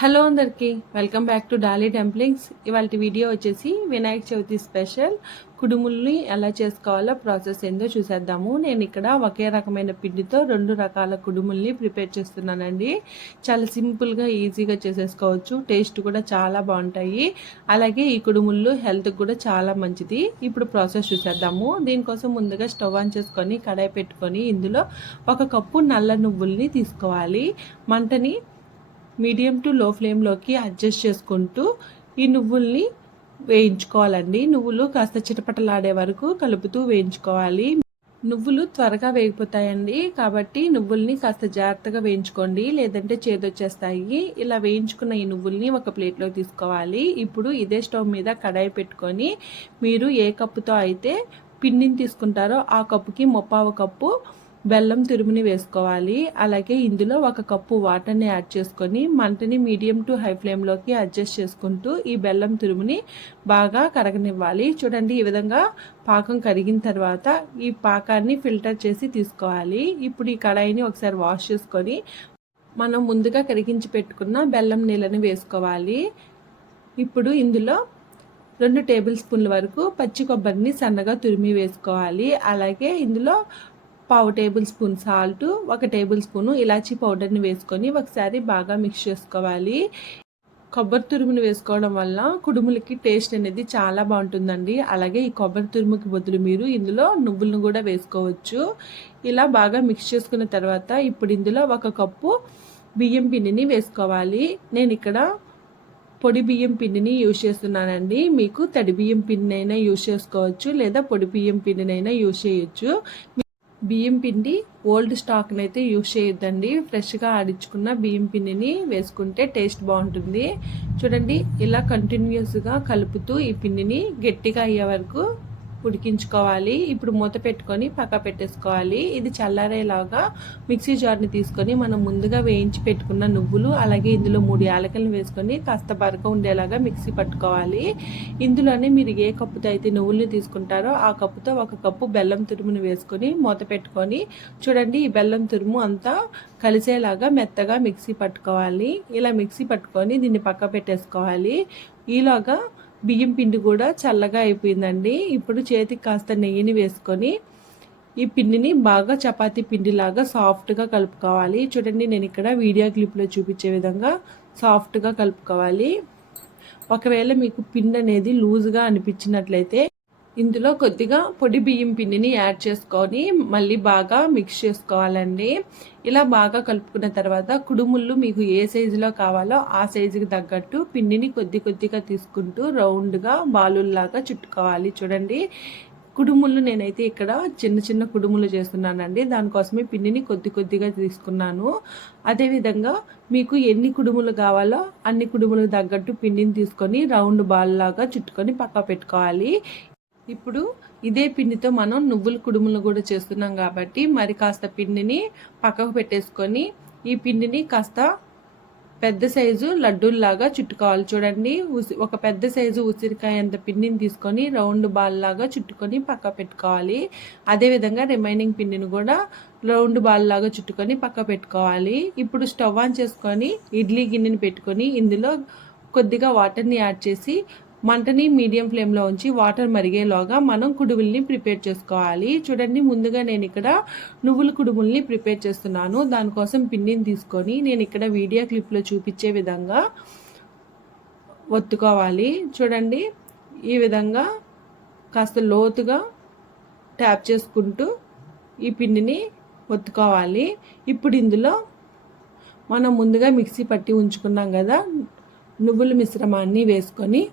Hello అందరికీ welcome back to Dolly టెంప్లింగ్స్. ఇవాళ video వచ్చేసి వినాయక చవితి స్పెషల్ కుడుముల్ని ఎలా చేసుకోవాలో ప్రాసెస్ ఏందో చూసేద్దాము. నేను ఇక్కడ ఒకే రకమైన పిండితో 2 రకాల కుడుముల్ని ప్రిపేర్ చేస్తున్నానండి. చాలా సింపుల్గా ఈజీగా చేసేసుకోవచ్చు. టేస్ట్ కూడా చాలా బాగుంటాయి. అలాగే ఈ కుడుములు హెల్త్కి కూడా చాలా మంచిది. ఇప్పుడు ప్రాసెస్ చూసేద్దాము. దీనికోసం ముందుగా స్టవ్ ఆన్ చేసుకొని కడాయి పెట్టుకొని ఇందులో 1 కప్పు నల్ల నువ్వుల్ని తీసుకోవాలి. మంటని మీడియం టు లో ఫ్లేమ్లోకి అడ్జస్ట్ చేసుకుంటూ ఈ నువ్వుల్ని వేయించుకోవాలండి. నువ్వులు కాస్త చిటపటలాడే వరకు కలుపుతూ వేయించుకోవాలి. నువ్వులు త్వరగా వేగిపోతాయండి, కాబట్టి నువ్వుల్ని కాస్త జాగ్రత్తగా వేయించుకోండి, లేదంటే చేదొచ్చేస్తాయి. ఇలా వేయించుకున్న ఈ నువ్వుల్ని ఒక ప్లేట్లో తీసుకోవాలి. ఇప్పుడు ఇదే స్టవ్ మీద కడాయి పెట్టుకొని మీరు ఏ కప్పుతో అయితే పిండిని తీసుకుంటారో ఆ కప్పుకి 1/4 కప్పు బెల్లం తురుముని వేసుకోవాలి. అలాగే ఇందులో 1 కప్పు వాటర్ని యాడ్ చేసుకొని మంటని మీడియం టు హై ఫ్లేమ్లోకి అడ్జస్ట్ చేసుకుంటూ ఈ బెల్లం తురుముని బాగా కరగనివ్వాలి. చూడండి, ఈ విధంగా పాకం కరిగిన తర్వాత ఈ పాకాన్ని ఫిల్టర్ చేసి తీసుకోవాలి. ఇప్పుడు ఈ కడాయిని ఒకసారి వాష్ చేసుకొని మనం ముందుగా కరిగించి పెట్టుకున్న బెల్లం నీళ్ళని వేసుకోవాలి. ఇప్పుడు ఇందులో 2 టేబుల్ స్పూన్ల వరకు పచ్చి కొబ్బరిని సన్నగా తురిమి వేసుకోవాలి. అలాగే ఇందులో 1/2 tablespoon salt, 1 tablespoon ఇలాచీ పౌడర్ని వేసుకొని ఒకసారి బాగా మిక్స్ చేసుకోవాలి. కొబ్బరి తురుముని వేసుకోవడం వల్ల కుడుములకి టేస్ట్ అనేది చాలా బాగుంటుందండి. అలాగే ఈ కొబ్బరి తురుముకి బదులు మీరు ఇందులో నువ్వులను కూడా వేసుకోవచ్చు. ఇలా బాగా మిక్స్ చేసుకున్న తర్వాత ఇప్పుడు ఇందులో 1 కప్పు బియ్యం పిండిని వేసుకోవాలి. నేను ఇక్కడ పొడి బియ్యం పిండిని యూజ్ చేస్తున్నానండి. మీకు తడి బియ్యం పిండినైనా యూజ్ చేసుకోవచ్చు, లేదా పొడి బియ్యం పిండినైనా యూజ్ చేయొచ్చు. బియ్యం పిండి ఓల్డ్ స్టాక్ని అయితే యూజ్ చేయొద్దండి. ఫ్రెష్గా ఆడించుకున్న బియ్యం పిండిని వేసుకుంటే టేస్ట్ బాగుంటుంది. చూడండి, ఇలా కంటిన్యూస్గా కలుపుతూ ఈ పిండిని గట్టిగా అయ్యే వరకు ఉడికించుకోవాలి. ఇప్పుడు మూత పెట్టుకొని పక్క పెట్టేసుకోవాలి. ఇది చల్లారేలాగా మిక్సీ జార్ని తీసుకొని మనం ముందుగా వేయించి పెట్టుకున్న నువ్వులు, అలాగే ఇందులో 3 యాలకులను వేసుకొని కాస్త బరక ఉండేలాగా మిక్సీ పట్టుకోవాలి. ఇందులోనే మీరు ఏ కప్పుతో అయితే నువ్వుల్ని తీసుకుంటారో ఆ కప్పుతో 1 కప్పు బెల్లం తురుమును వేసుకొని మూత పెట్టుకొని చూడండి, ఈ బెల్లం తురుము అంతా కలిసేలాగా మెత్తగా మిక్సీ పట్టుకోవాలి. ఇలా మిక్సీ పట్టుకొని దీన్ని పక్క పెట్టేసుకోవాలి. ఈలోగా బియ్యం పిండి కూడా చల్లగా అయిపోయిందండి. ఇప్పుడు చేతికి కాస్త నెయ్యిని వేసుకొని ఈ పిండిని బాగా చపాతీ పిండిలాగా సాఫ్ట్గా కలుపుకోవాలి. చూడండి, నేను ఇక్కడ వీడియో క్లిప్లో చూపించే విధంగా సాఫ్ట్గా కలుపుకోవాలి. ఒకవేళ మీకు పిండి అనేది లూజ్గా అనిపించినట్లయితే ఇందులో కొద్దిగా పొడి బియ్యం పిండిని యాడ్ చేసుకొని మళ్ళీ బాగా మిక్స్ చేసుకోవాలండి. ఇలా బాగా కలుపుకున్న తర్వాత కుడుముళ్ళు మీకు ఏ సైజులో కావాలో ఆ సైజుకి తగ్గట్టు పిండిని కొద్దిగా తీసుకుంటూ రౌండ్గా బాలుల్లాగా చుట్టుకోవాలి. చూడండి, కుడుముళ్ళు నేనైతే ఇక్కడ చిన్న కుడుములు చేస్తున్నానండి. దానికోసమే పిండిని కొద్దిగా తీసుకున్నాను. అదేవిధంగా మీకు ఎన్ని కుడుములు కావాలో అన్ని కుడుములకు తగ్గట్టు పిండిని తీసుకొని రౌండ్ బాల్ లాగా చుట్టుకొని పక్క పెట్టుకోవాలి. ఇప్పుడు ఇదే పిండితో మనం నువ్వుల కుడుములు కూడా చేస్తున్నాం కాబట్టి మరి కాస్త పిండిని పక్కకు పెట్టేసుకొని ఈ పిండిని కాస్త పెద్ద సైజు లడ్డూల్లాగా చుట్టుకోవాలి. చూడండి, ఒక పెద్ద సైజు ఉసిరికాయ అంత పిండిని తీసుకొని రౌండ్ బాల్ లాగా చుట్టుకొని పక్క పెట్టుకోవాలి. అదేవిధంగా రిమైనింగ్ పిండిని కూడా రౌండ్ బాల్ లాగా చుట్టుకొని పక్క పెట్టుకోవాలి. ఇప్పుడు స్టవ్ ఆన్ చేసుకొని ఇడ్లీ గిన్నెని పెట్టుకొని ఇందులో కొద్దిగా వాటర్ని యాడ్ చేసి మంటని మీడియం ఫ్లేమ్లో ఉంచి వాటర్ మరిగేలోగా మనం కుడుముల్ని ప్రిపేర్ చేసుకోవాలి. చూడండి, ముందుగా నేను ఇక్కడ నువ్వుల కుడుముల్ని ప్రిపేర్ చేస్తున్నాను. దానికోసం పిండిని తీసుకొని నేను ఇక్కడ వీడియో క్లిప్లో చూపించే విధంగా ఒత్తుకోవాలి. చూడండి, ఈ విధంగా కాస్త లోతుగా ట్యాప్ చేసుకుంటూ ఈ పిండిని ఒత్తుకోవాలి. ఇప్పుడు ఇందులో మనం ముందుగా మిక్సీ పట్టి ఉంచుకున్నాం కదా నువ్వుల మిశ్రమాన్ని వేసుకొని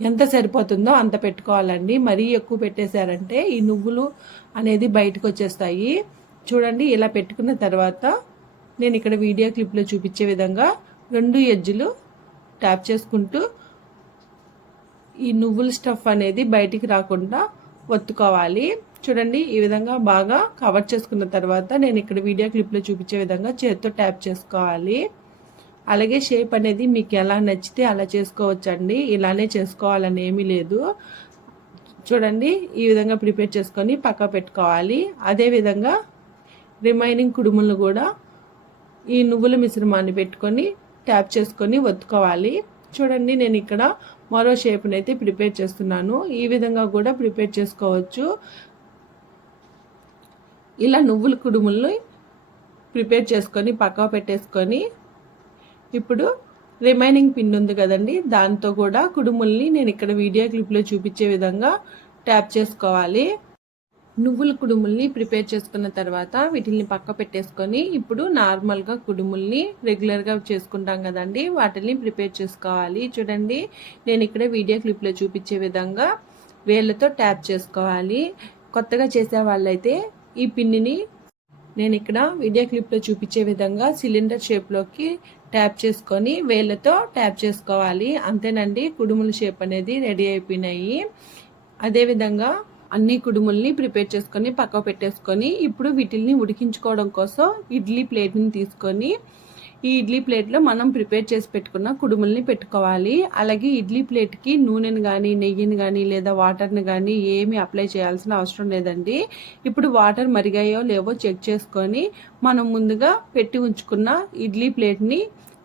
ఎంత సరిపోతుందో అంత పెట్టుకోవాలండి. మరీ ఎక్కువ పెట్టేశారంటే ఈ నువ్వులు అనేది బయటకు వచ్చేస్తాయి. చూడండి, ఇలా పెట్టుకున్న తర్వాత నేను ఇక్కడ వీడియో క్లిప్లో చూపించే విధంగా 2 ఎడ్జులు ట్యాప్ చేసుకుంటూ ఈ నువ్వుల స్టఫ్ అనేది బయటికి రాకుండా ఒత్తుకోవాలి. చూడండి, ఈ విధంగా బాగా కవర్ చేసుకున్న తర్వాత నేను ఇక్కడ వీడియో క్లిప్లో చూపించే విధంగా చేతితో ట్యాప్ చేసుకోవాలి. అలాగే షేప్ అనేది మీకు ఎలా నచ్చితే అలా చేసుకోవచ్చండి. ఇలానే చేసుకోవాలని ఏమీ లేదు. చూడండి, ఈ విధంగా ప్రిపేర్ చేసుకొని పక్క పెట్టుకోవాలి. అదేవిధంగా రిమైనింగ్ కుడుములను కూడా ఈ నువ్వుల మిశ్రమాన్ని పెట్టుకొని ట్యాప్ చేసుకొని ఒత్తుకోవాలి. చూడండి, నేను ఇక్కడ మరో షేప్ని అయితే ప్రిపేర్ చేస్తున్నాను. ఈ విధంగా కూడా ప్రిపేర్ చేసుకోవచ్చు. ఇలా నువ్వుల కుడుముల్ని ప్రిపేర్ చేసుకొని పక్కకు పెట్టేసుకొని ఇప్పుడు రిమైనింగ్ పిండి ఉంది కదండి, దాంతో కూడా కుడుముల్ని నేను ఇక్కడ వీడియో క్లిప్లో చూపించే విధంగా ట్యాప్ చేసుకోవాలి. నువ్వుల కుడుముల్ని ప్రిపేర్ చేసుకున్న తర్వాత వీటిని పక్క పెట్టేసుకొని ఇప్పుడు నార్మల్గా కుడుముల్ని రెగ్యులర్గా చేసుకుంటాం కదండి, వాటిని ప్రిపేర్ చేసుకోవాలి. చూడండి, నేను ఇక్కడ వీడియో క్లిప్లో చూపించే విధంగా వేళ్ళతో ట్యాప్ చేసుకోవాలి. కొత్తగా చేసే వాళ్ళైతే ఈ పిండిని నేను ఇక్కడ వీడియో క్లిప్లో చూపించే విధంగా సిలిండర్ షేప్లోకి ట్యాప్ చేసుకొని వేళ్ళతో ట్యాప్ చేసుకోవాలి. అంతేనండి, కుడుముల షేప్ అనేది రెడీ అయిపోయినాయి. అదేవిధంగా అన్ని కుడుముల్ని ప్రిపేర్ చేసుకొని పక్కకు పెట్టేసుకొని ఇప్పుడు వీటిల్ని ఉడికించుకోవడం కోసం ఇడ్లీ ప్లేట్ని తీసుకొని ఈ ఇడ్లీ ప్లేట్లో మనం ప్రిపేర్ చేసి పెట్టుకున్న కుడుముల్ని పెట్టుకోవాలి. అలాగే ఇడ్లీ ప్లేట్కి నూనెని కానీ నెయ్యిని కానీ లేదా వాటర్ని కానీ ఏమీ అప్లై చేయాల్సిన అవసరం లేదండి. ఇప్పుడు వాటర్ మరిగాయో లేవో చెక్ చేసుకొని మనం ముందుగా పెట్టి ఉంచుకున్న ఇడ్లీ ప్లేట్ని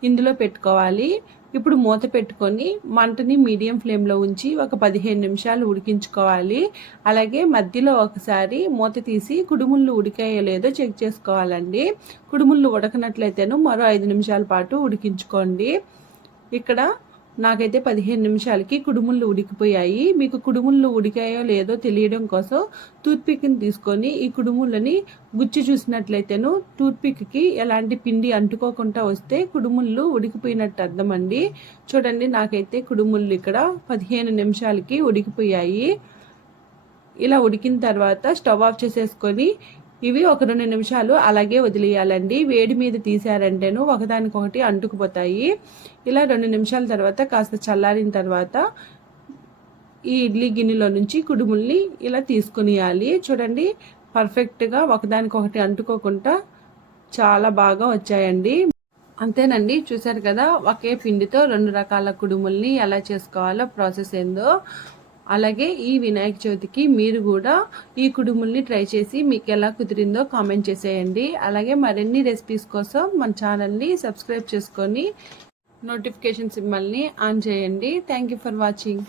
ఇందులో పెట్టుకోవాలి. ఇప్పుడు మూత పెట్టుకొని మంటని మీడియం ఫ్లేమ్లో ఉంచి ఒక 15 నిమిషాలు ఉడికించుకోవాలి. అలాగే మధ్యలో ఒకసారి మూత తీసి కుడుముళ్ళు ఉడికాయో లేదో చెక్ చేసుకోవాలండి. కుడుముళ్ళు ఉడకనట్లయితేను మరో 5 నిమిషాల పాటు ఉడికించుకోండి. ఇక్కడ నాకైతే 15 నిమిషాలకి కుడుముళ్ళు ఉడికిపోయాయి. మీకు కుడుముళ్ళు ఉడికాయో లేదో తెలియడం కోసం టూత్పిక్ని తీసుకొని ఈ కుడుముళ్ళని గుచ్చి చూసినట్లయితేను టూత్పిక్కి ఎలాంటి పిండి అంటుకోకుండా వస్తే కుడుముళ్ళు ఉడికిపోయినట్టు అర్థం అండి. చూడండి, నాకైతే కుడుముళ్ళు ఇక్కడ 15 నిమిషాలకి ఉడికిపోయాయి. ఇలా ఉడికిన తర్వాత స్టవ్ ఆఫ్ చేసేసుకొని ఇవి ఒక 2 నిమిషాలు అలాగే వదిలేయాలండి. వేడి మీద తీసారంటేను ఒకదానికొకటి అంటుకుపోతాయి. ఇలా 2 నిమిషాల తర్వాత కాస్త చల్లారిన తర్వాత ఈ ఇడ్లీ గిన్నెలో నుంచి కుడుముల్ని ఇలా తీసుకునియాలి. చూడండి, పర్ఫెక్ట్గా ఒకదానికొకటి అంటుకోకుండా చాలా బాగా వచ్చాయండి. అంతేనండి, చూసారు కదా, ఒకే పిండితో 2 రకాల కుడుముల్ని ఎలా చేసుకోవాలో ప్రాసెస్ ఏందో. అలాగే ఈ వినాయక చవితికి మీరు కూడా ఈ కుడుముల్ని ట్రై చేసి మీకు ఎలా కుదిరిందో కామెంట్ చేసేయండి. అలాగే మరిన్ని రెసిపీస్ కోసం మన ఛానల్ని సబ్స్క్రైబ్ చేసుకొని నోటిఫికేషన్ సింబల్ని ఆన్ చేయండి. Thank you for watching.